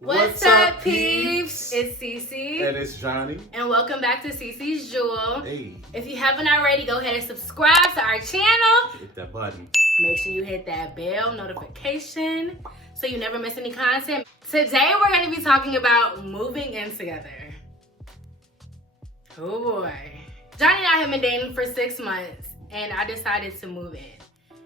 What's up, peeps? It's Cece. And it's Johnny. And welcome back to Cece's Jewel. Hey. If you haven't already, go ahead and subscribe to our channel. Hit that button. Make sure you hit that bell notification so you never miss any content. Today, we're going to be talking about moving in together. Oh boy. Johnny and I have been dating for 6 months, and I decided to move in.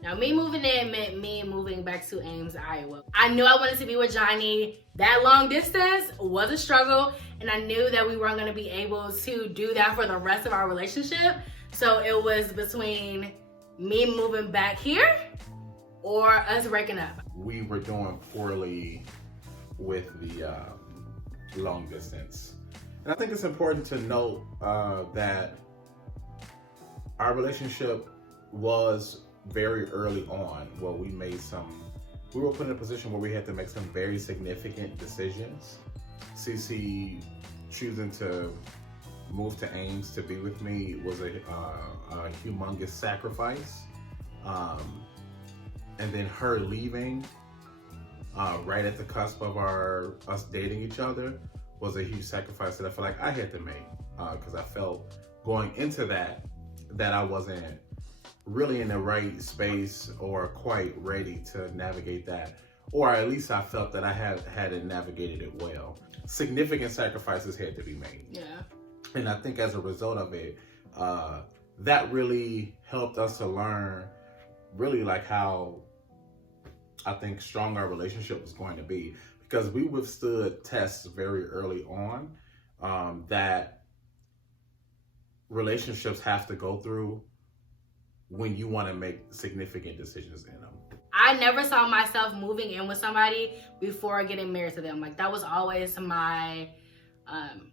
Now, me moving in meant me moving back to Ames, Iowa. I knew I wanted to be with Johnny. That long distance was a struggle, and I knew that we weren't going to be able to do that for the rest of our relationship. So it was between me moving back here or us breaking up. We were doing poorly with the long distance. And I think it's important to note that our relationship was very early on where we were put in a position where we had to make some very significant decisions. Cece choosing to move to Ames to be with me was a humongous sacrifice. And then her leaving right at the cusp of us dating each other was a huge sacrifice that I feel like I had to make, because I felt going into that I wasn't really in the right space or quite ready to navigate that, or at least I felt that I hadn't navigated it well. Significant sacrifices had to be made. Yeah. And I think as a result of it, that really helped us to learn really like how I think strong our relationship was going to be, because we withstood tests very early on that relationships have to go through when you want to make significant decisions in them. I never saw myself moving in with somebody before getting married to them. Like, that was always my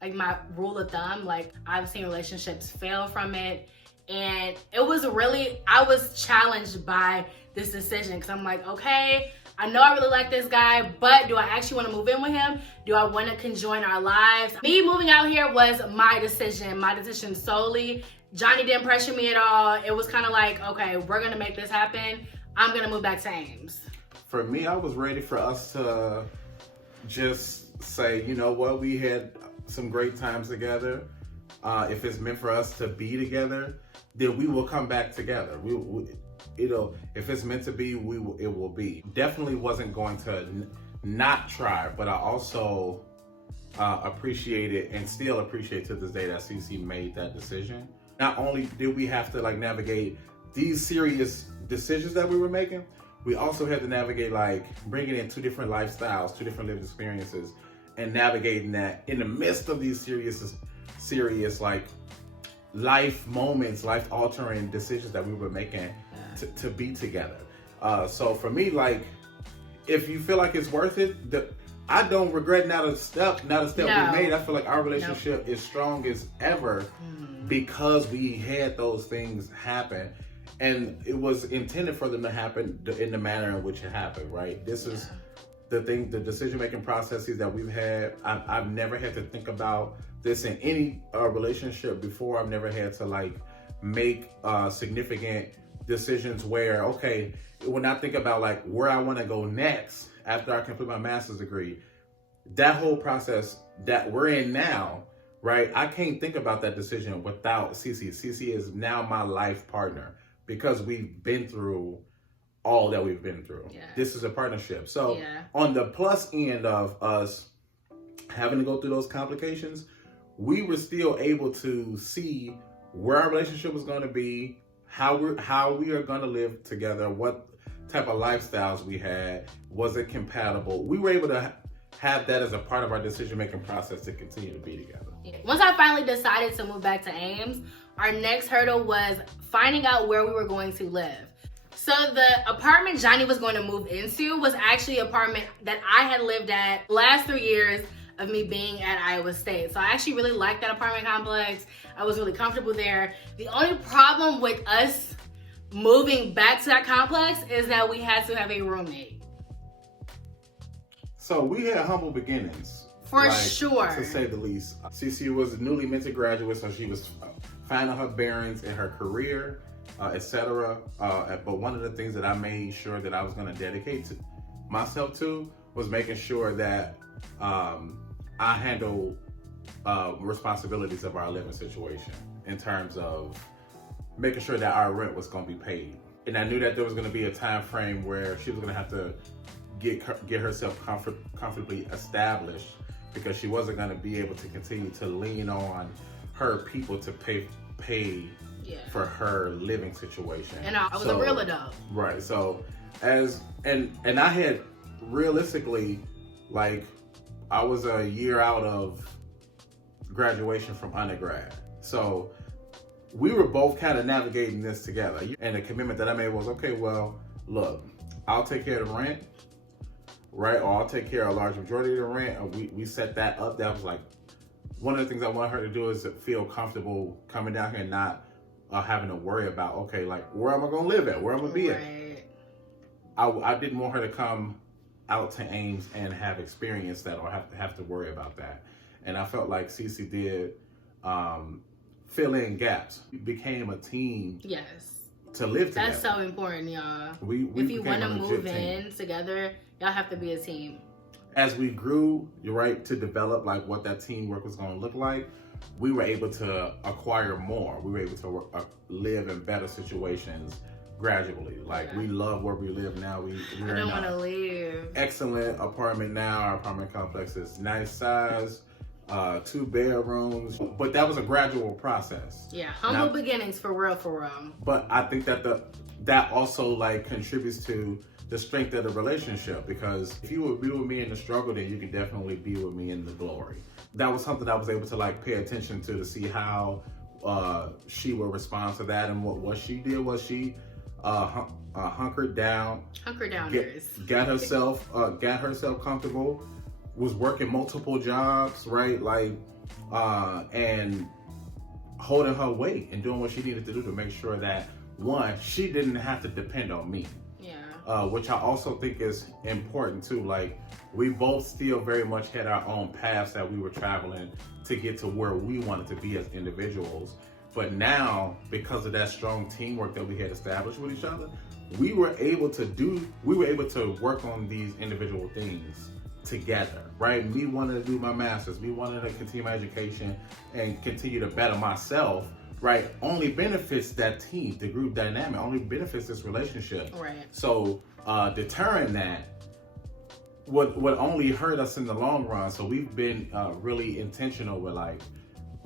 my rule of thumb. Like, I've seen relationships fail from it, and it was really, I was challenged by this decision, because I'm like, okay, I know I really like this guy, but do I actually want to move in with him? Do I want to conjoin our lives? Me moving out here was my decision solely. Johnny didn't pressure me at all. It was kind of like, okay, we're going to make this happen. I'm going to move back to Ames. For me, I was ready for us to just say, you know what, we had some great times together. If it's meant for us to be together, then we will come back together. If it's meant to be, it will be. Definitely wasn't going to not try, but I also appreciate it and still appreciate to this day that Cece made that decision. Not only did we have to navigate these serious decisions that we were making, we also had to navigate bringing in two different lifestyles, two different lived experiences, and navigating that in the midst of these serious life moments, life altering decisions that we were making to be together. So for me, if you feel like it's worth it, I don't regret not a step we made. I feel like our relationship is strong as ever because we had those things happen, and it was intended for them to happen in the manner in which it happened, right? This is the decision-making processes that we've had. I've never had to think about this in any relationship before. I've never had to make significant decisions where, okay, when I think about where I want to go next after I complete my master's degree, that whole process that we're in now, right? I can't think about that decision without Cece. Cece is now my life partner because we've been through all that we've been through. Yeah. This is a partnership. So on the plus end of us having to go through those complications, we were still able to see where our relationship was going to be, how we are going to live together, what type of lifestyles we had, was it compatible? We were able to have that as a part of our decision-making process to continue to be together. Once I finally decided to move back to Ames, our next hurdle was finding out where we were going to live. So the apartment Johnny was going to move into was actually an apartment that I had lived at the last 3 years of me being at Iowa State. So I actually really liked that apartment complex. I was really comfortable there. The only problem with us moving back to that complex is that we had to have a roommate. So we had humble beginnings. For sure. To say the least. Cece was a newly minted graduate, so she was finding her bearings in her career, etc. But one of the things that I made sure that I was going to dedicate myself to was making sure that I handle responsibilities of our living situation in terms of making sure that our rent was going to be paid. And I knew that there was going to be a time frame where she was going to have to get herself comfortably established, because she wasn't going to be able to continue to lean on her people to pay for her living situation. And I was a real adult. Right. So and I had realistically, like, I was a year out of graduation from undergrad. So we were both kind of navigating this together. And the commitment that I made was, okay, well, look, I'll take care of the rent, right? Or I'll take care of a large majority of the rent. And we set that up. That was like one of the things I want her to do, is to feel comfortable coming down here and not having to worry about, okay, like, where am I going to live at? Where am I going to be at? I didn't want her to come out to Ames and have experienced that, or have to worry about that. And I felt like Cece did fill in gaps. We became a team. Yes. To live together. That's so important, y'all. If you want to move in together, y'all have to be a team. As we grew, you're right, to develop like what that teamwork was going to look like, we were able to acquire more. We were able to live in better situations gradually. Like, we love where we live now. I don't want to leave. Excellent apartment now. Our apartment complex is nice size, 2 bedrooms, but that was a gradual process. Yeah, humble beginnings, for real. But I think that also like contributes to the strength of the relationship, because if you would be with me in the struggle, then you can definitely be with me in the glory. That was something I was able to like pay attention to see how she would respond to that. And what she did was she hunkered down, got herself comfortable, was working multiple jobs, right? Like, and holding her weight and doing what she needed to do to make sure that, one, she didn't have to depend on me. Yeah. Which I also think is important too. Like, we both still very much had our own paths that we were traveling to get to where we wanted to be as individuals. But now, because of that strong teamwork that we had established with each other, we were able to work on these individual things together, right? Me wanting to do my master's, me wanting to continue my education and continue to better myself, right? Only benefits that team, the group dynamic, only benefits this relationship. Right. So deterring that would only hurt us in the long run. So we've been really intentional with like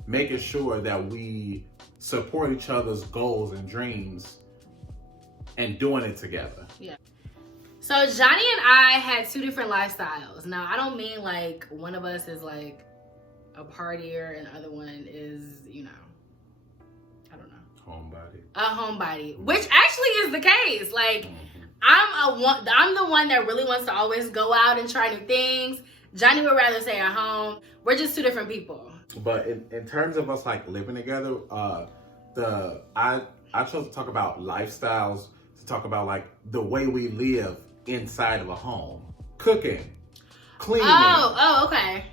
making sure that we support each other's goals and dreams and doing it together. Yeah. So Johnny and I had 2 different lifestyles. Now, I don't mean like one of us is like a partier and the other one is, I don't know. A homebody, which actually is the case. Like, I'm the one that really wants to always go out and try new things. Johnny would rather stay at home. We're just 2 different people. But in terms of us like living together, I chose to talk about lifestyles, to talk about like the way we live inside of a home, cooking, cleaning. Oh, okay.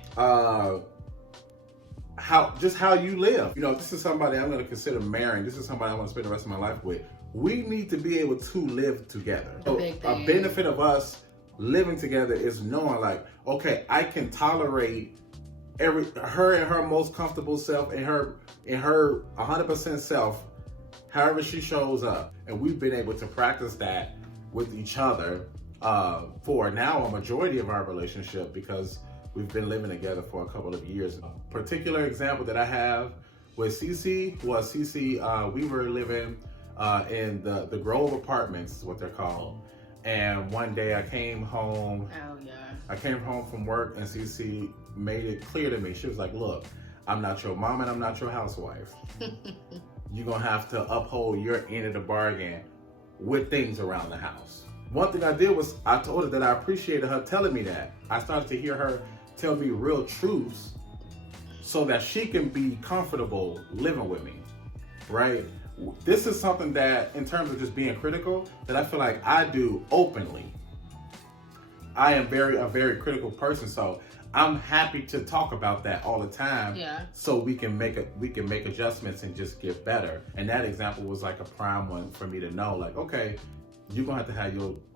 How you live. This is somebody I'm going to consider marrying. This is somebody I want to spend the rest of my life with. We need to be able to live together. So a benefit of us living together is knowing like, okay, I can tolerate her in her most comfortable self, in her 100% self, however she shows up. And we've been able to practice that with each other for now a majority of our relationship, because we've been living together for a couple of years. A particular example that I have with Cece was we were living in the Grove Apartments, is what they're called. And one day I came home. Oh, yeah. I came home from work and Cece made it clear to me. She was like, look, I'm not your mom and I'm not your housewife. You're going to have to uphold your end of the bargain with things around the house. One thing I did was I told her that I appreciated her telling me that. I started to hear her tell me real truths so that she can be comfortable living with me, right? This is something that, in terms of just being critical, that I feel like I do openly. I am a very critical person, so I'm happy to talk about that all the time. Yeah. So we can make adjustments and just get better. And that example was like a prime one for me to know, like, okay, you're gonna have to have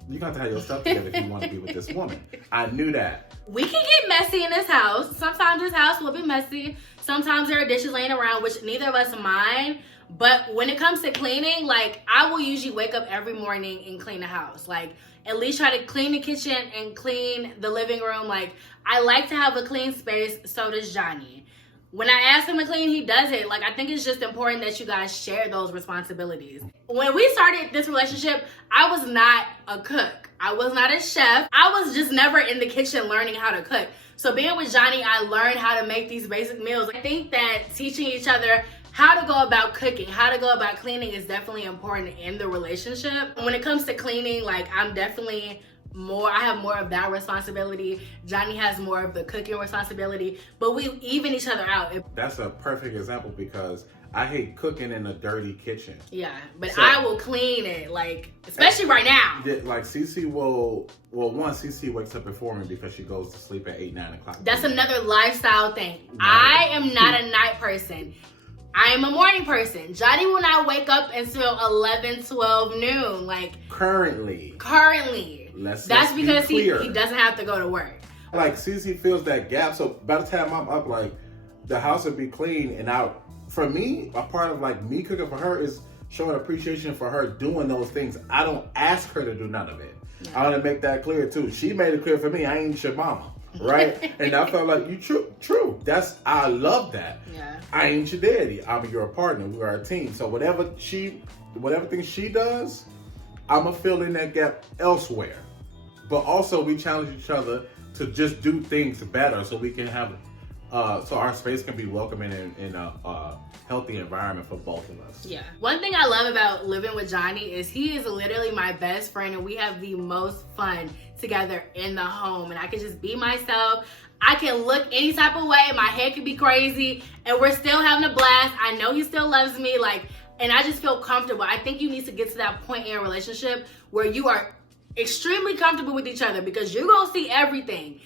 you got to have your stuff together if you want to be with this woman. I knew that. We can get messy in this house. Sometimes this house will be messy. Sometimes there are dishes laying around, which neither of us mind. But when it comes to cleaning, like, I will usually wake up every morning and clean the house. Like, at least try to clean the kitchen and clean the living room. Like, I like to have a clean space. So does Johnny. When I ask him to clean, he does it. Like, I think it's just important that you guys share those responsibilities. When we started this relationship, I was not a cook. I was not a chef. I was just never in the kitchen learning how to cook. So being with Johnny, I learned how to make these basic meals. I think that teaching each other how to go about cooking, how to go about cleaning is definitely important in the relationship. When it comes to cleaning, like, I have more of that responsibility. Johnny has more of the cooking responsibility, but we even each other out. That's a perfect example because I hate cooking in a dirty kitchen. Yeah, but so, I will clean it, like, especially right now. Like, Cece Cece wakes up before me because she goes to sleep at 8, 9 o'clock. That's another lifestyle thing. I am not a night person. I am a morning person. Johnny will not wake up until 11, 12 noon. Like, currently. That's because he doesn't have to go to work. Like, Cece fills that gap. So by the time I'm up, like, the house will be clean. And for me, a part of, like, me cooking for her is showing appreciation for her doing those things. I don't ask her to do none of it. Yeah. I want to make that clear too. She made it clear for me, I ain't your mama. Right? And I felt like, true. I love that. Yeah. I ain't your daddy. I'm your partner. We are a team. So whatever thing she does, I'ma fill in that gap elsewhere. But also we challenge each other to just do things better so we can have so our space can be welcoming in a healthy environment for both of us. Yeah. One thing I love about living with Johnny is he is literally my best friend, and we have the most fun together in the home. And I can just be myself. I can look any type of way. My head can be crazy, and we're still having a blast. I know he still loves me, and I just feel comfortable. I think you need to get to that point in a relationship where you are extremely comfortable with each other, because you're gonna see everything.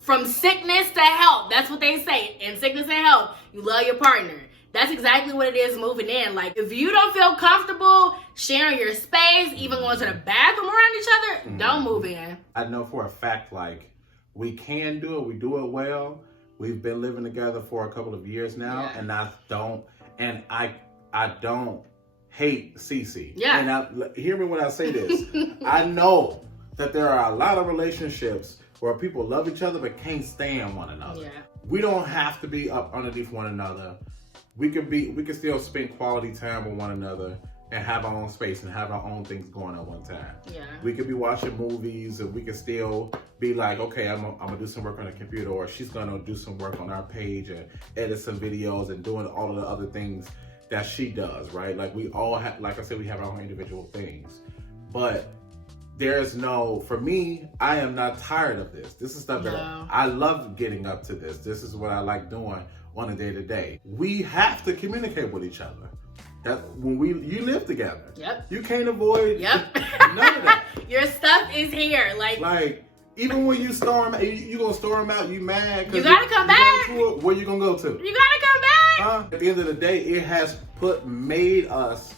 From sickness to health. That's what they say. In sickness and health, you love your partner. That's exactly what it is moving in. Like, if you don't feel comfortable sharing your space, even going to the bathroom around each other, don't move in. I know for a fact, like, we can do it. We do it well. We've been living together for a couple of years now, yeah. And I don't hate Cece. Yeah. And hear me when I say this. I know that there are a lot of relationships where people love each other but can't stand one another. Yeah. We don't have to be up underneath one another. We can still spend quality time with one another and have our own space and have our own things going at one time. Yeah. We could be watching movies, and we could still be like, okay, I'm gonna do some work on the computer, or she's gonna do some work on our page and edit some videos and doing all of the other things that she does, right? Like, we all have, like I said, we have our own individual things. But for me, I am not tired of this. This is stuff that I love getting up to this. This is what I like doing on a day-to-day. We have to communicate with each other. That when you live together. Yep. You can't avoid none of that. Your stuff is here. Like, even when you storm, you gonna storm out, you mad. You gotta come back. Where you gonna go to? You gotta come back. At the end of the day, it has made us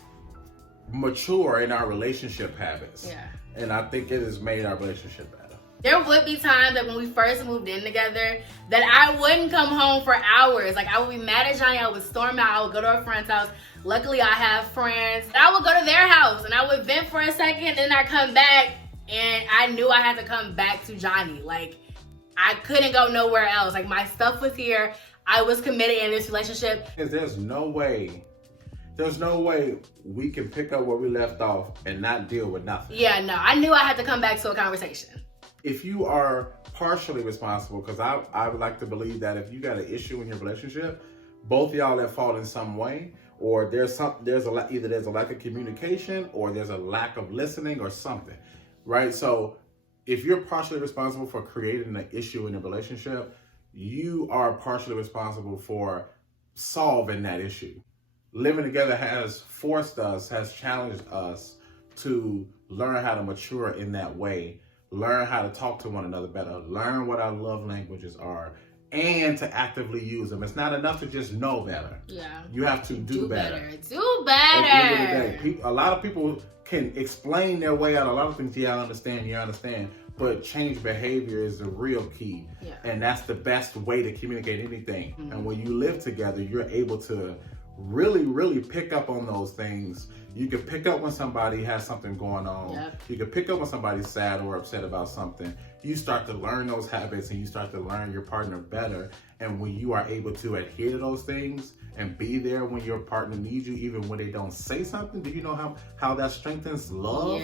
mature in our relationship habits. Yeah. And I think it has made our relationship better. There would be times that when we first moved in together that I wouldn't come home for hours. Like, I would be mad at Johnny. I would storm out. I would go to a friend's house. Luckily, I have friends. I would go to their house and I would vent for a second. Then I come back and I knew I had to come back to Johnny. Like, I couldn't go nowhere else. Like, my stuff was here. I was committed in this relationship. There's no way we can pick up where we left off and not deal with nothing. Yeah, no. I knew I had to come back to a conversation. If you are partially responsible, because I would like to believe that if you got an issue in your relationship, both y'all at fault in some way, or either there's a lack of communication or there's a lack of listening or something, right? So if you're partially responsible for creating an issue in a relationship, you are partially responsible for solving that issue. Living together has challenged us to learn how to mature in that way, learn how to talk to one another better, learn what our love languages are, and to actively use them. It's not enough to just know better. Yeah. You have to do better. Do better. At the end of the day, a lot of people can explain their way out a lot of things. Yeah, I understand. But change behavior is the real key. Yeah. And that's the best way to communicate anything. Mm-hmm. And when you live together, you're able to really pick up on those things. You can pick up when somebody has something going on. Yep. You can pick up when somebody's sad or upset about something. You start to learn those habits and you start to learn your partner better. And when you are able to adhere to those things and be there when your partner needs you, even when they don't say something, do you know how that strengthens love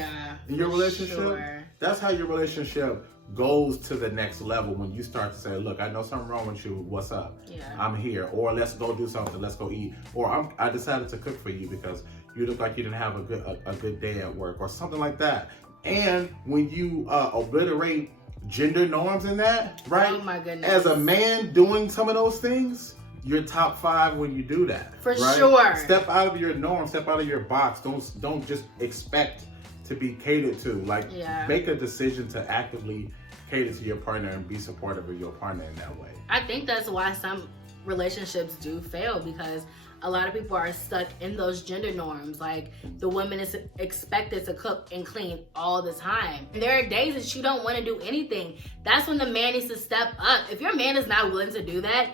in your relationship? Sure. That's how your relationship goes to the next level, when you start to say, look, I know something wrong with you. What's up? Yeah. I'm here. Or let's go do something. Let's go eat. Or I decided to cook for you because you look like you didn't have a good day at work, or something like that. And when you obliterate gender norms in that, right? Oh my goodness. As a man doing some of those things, you're top 5 when you do that. For right? sure. Step out of your norm. Step out of your box. Don't just expect to be catered to. Like, make a decision to actively cater to your partner and be supportive of your partner in that way. I think that's why some relationships do fail, because a lot of people are stuck in those gender norms. Like, the woman is expected to cook and clean all the time. And there are days that you don't want to do anything. That's when the man needs to step up. If your man is not willing to do that,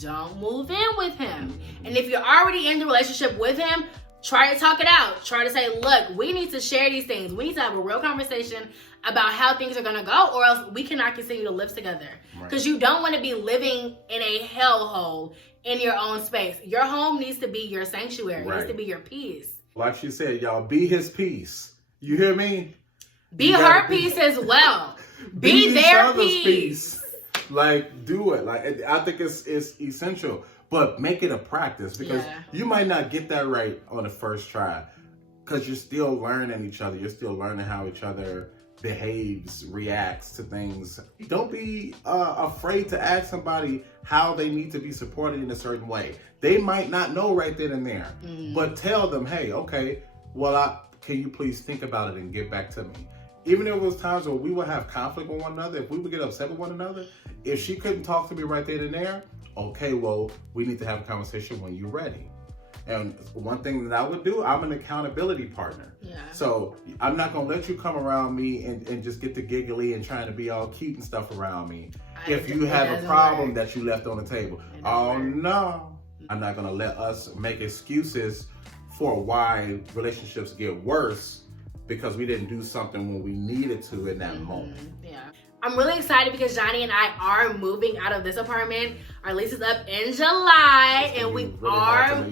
don't move in with him. And if you're already in the relationship with him, try to talk it out. Try to say, look, we need to share these things. We need to have a real conversation about how things are gonna go, or else we cannot continue to live together. Because you don't want to be living in a hellhole in your own space. Your home needs to be your sanctuary. It needs to be your peace. Like she said, y'all, be his peace. You hear me? Be her peace as well. Be their peace. Like, do it. Like, I think it's essential. But make it a practice, because you might not get that right on the first try, because you're still learning each other. You're still learning how each other behaves, reacts to things. Don't be afraid to ask somebody how they need to be supported in a certain way. They might not know right then and there, but tell them, hey, okay, well, can you please think about it and get back to me? Even if it was times where we would have conflict with one another, if we would get upset with one another, if she couldn't talk to me right then and there, okay, well, we need to have a conversation when you're ready. And one thing that I would do, I'm an accountability partner. So I'm not going to let you come around me and just get the giggly and trying to be all cute and stuff around me. If you have a problem that you left on the table. Oh, no. I'm not going to let us make excuses for why relationships get worse because we didn't do something when we needed to in that moment. I'm really excited because Johnny and I are moving out of this apartment. Our lease is up in July, and we are.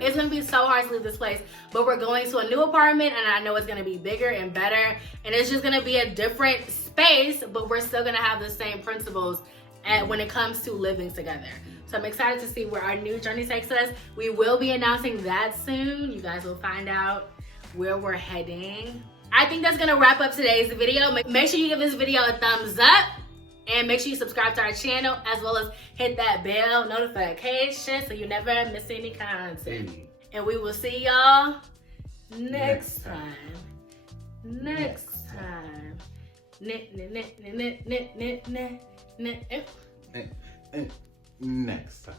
It's gonna be so hard to leave this place, but we're going to a new apartment, and I know it's gonna be bigger and better, and it's just gonna be a different space, but we're still gonna have the same principles when it comes to living together. So I'm excited to see where our new journey takes us. We will be announcing that soon. You guys will find out where we're heading. I think that's gonna wrap up today's video. Make sure you give this video a thumbs up, and make sure you subscribe to our channel, as well as hit that bell notification so you never miss any content. And we will see y'all next time. Next time. Next time.